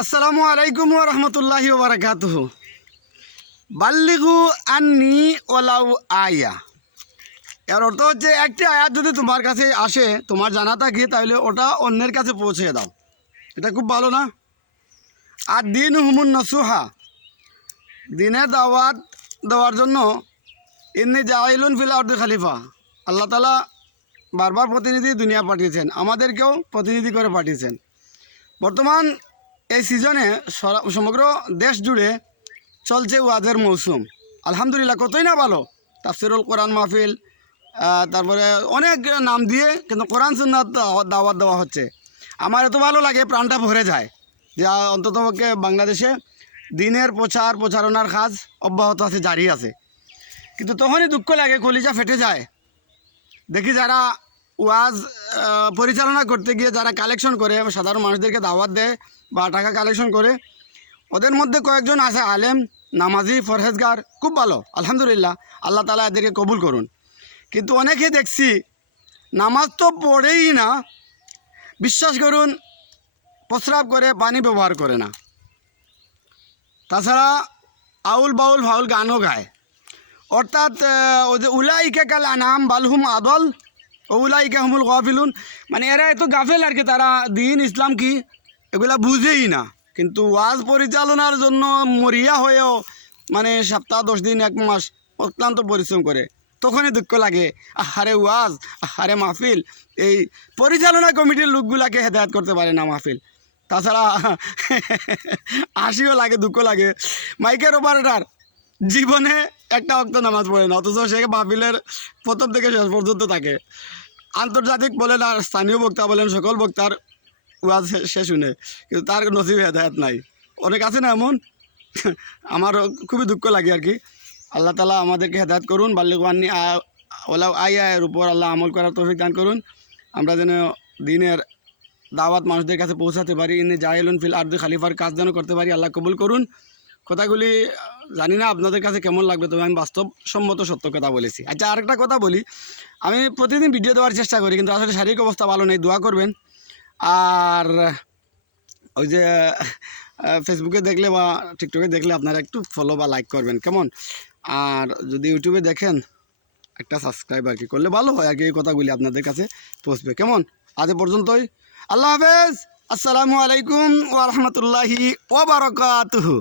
আসসালামু আলাইকুম ওয়া রাহমাতুল্লাহি ওয়া বারাকাতুহু। বাল্লিগু আন্নি ওয়ালাউ আয়া। এর অর্থ হচ্ছে একটি আয়াত যদি তোমার কাছে আসে, তোমার জানা থাকে, তাহলে ওটা অন্যের কাছে পৌঁছে দাও। এটা খুব ভালো না? আর দিন হুমুন নসুহা, দিনের দাওয়াত দেওয়ার জন্য ইন্নি জাইলুন ফিল আরদি খলিফা। আল্লাহ তাআলা বারবার প্রতিনিধি দুনিয়া পাঠিয়েছেন, আমাদেরকেও প্রতিনিধি করে পাঠিয়েছেন। বর্তমান এই সিজনে সমগ্র দেশ জুড়ে চলছে ওয়াজের মৌসুম। আলহামদুলিল্লাহ, কতই না ভালো। তাফসিরুল কোরআন মাহফিল, তারপরে অনেক নাম দিয়ে কিন্তু কোরআন সুন্নাত দাওয়াত দেওয়া হচ্ছে। আমার এত ভালো লাগে, প্রাণটা ভরে যায় যে অন্ততপক্ষে বাংলাদেশে দিনের প্রচারণার কাজ অব্যাহত আছে, জারি আছে। কিন্তু তখনই দুঃখ লাগে, কলিজা ফেটে যায়। দেখি যারা ওয়াজ পরিচালনা করতে গিয়ে যারা কালেকশন করে, সাধারণ মানুষদেরকে দাওয়াত দেয় বা টাকা কালেকশন করে, ওদের মধ্যে কয়েকজন আছে আলেম, নামাজি, ফরহেজগার, খুব ভালো, আলহামদুলিল্লাহ, আল্লাহ তাআলা এদেরকে কবুল করুন। কিন্তু অনেকে দেখছি নামাজ তো পড়েই না, বিশ্বাস করুন, প্রস্রাব করে, পানি ব্যবহার করে না। তাছাড়া আউল বাউল ফাউল গানও গায়। অর্থাৎ ওই যে উলাইকা কাল আনাম বালহুম আদল উলাইকা হুমুল গাফিলুন, মানে এরা এত গাফেল আর কি, তারা দিন ইসলাম কি এগুলা বুঝেই না। কিন্তু ওয়াজ পরিচালনার জন্য মরিয়া হয়েও মানে সপ্তাহ 10 দিন 1 মাস অক্লান্ত পরিশ্রম করে, তখনই দুঃখ লাগে। আহারে ওয়াজ, আহারে মাহফিল, এই পরিচালনা কমিটির লোকগুলাকে হেদায়েত করতে পারে না মাহফিল। তাছাড়া হাসিও লাগে, দুঃখ লাগে। মাইকের অপারেটর জীবনে একটা ওয়াক্ত নামাজ পড়ে না, অথচ সে মাহফিলের প্রথম থেকে শেষ পর্যন্ত থাকে। আন্তর্জাতিক বলেন আর স্থানীয় বক্তা বলেন, সকল বক্তার ওয়াজ সে শুনে, কিন্তু তার নসিবে হেদায়েত নাই। অনেক আছে না এমন। আমার খুবই দুঃখ লাগে আর কি। আল্লাহ তাআলা আমাদেরকে হেদায়েত করুন। বাল্লিগু আন্নি ওয়ালাউ আয়া এর উপর আল্লাহ আমল করার তৌফিক দান করুন। আমরা যেন দিনের দাওয়াত মানুষদের কাছে পৌঁছাতে পারি, ইন্নী জাইলুন ফিল আরদি খলিফার কাজ যেন করতে পারি। আল্লাহ কবুল করুন। কথাগুলি জানি না আপনাদের কাছে কেমন লাগবে, তবে আমি বাস্তবসম্মত সত্য কথা বলেছি। আচ্ছা, আরেকটা কথা বলি, আমি প্রতিদিন ভিডিও দেওয়ার চেষ্টা করি, কিন্তু আসলে শারীরিক অবস্থা ভালো নেই, দোয়া করবেন। আর ওই যে ফেসবুকে দেখলে বা টিকটকে দেখলে আপনারা একটু ফলো বা লাইক করবেন, কেমন? আর যদি ইউটিউবে দেখেন, একটা সাবস্ক্রাইব আর কি করলে ভালো হয় আর কি, এই কথাগুলি আপনাদের কাছে পৌঁছবে, কেমন? আজ পর্যন্তই। আল্লাহ হাফেজ। আসসালামু আলাইকুম ওয়া রাহমাতুল্লাহি ওয়া বারাকাতুহু।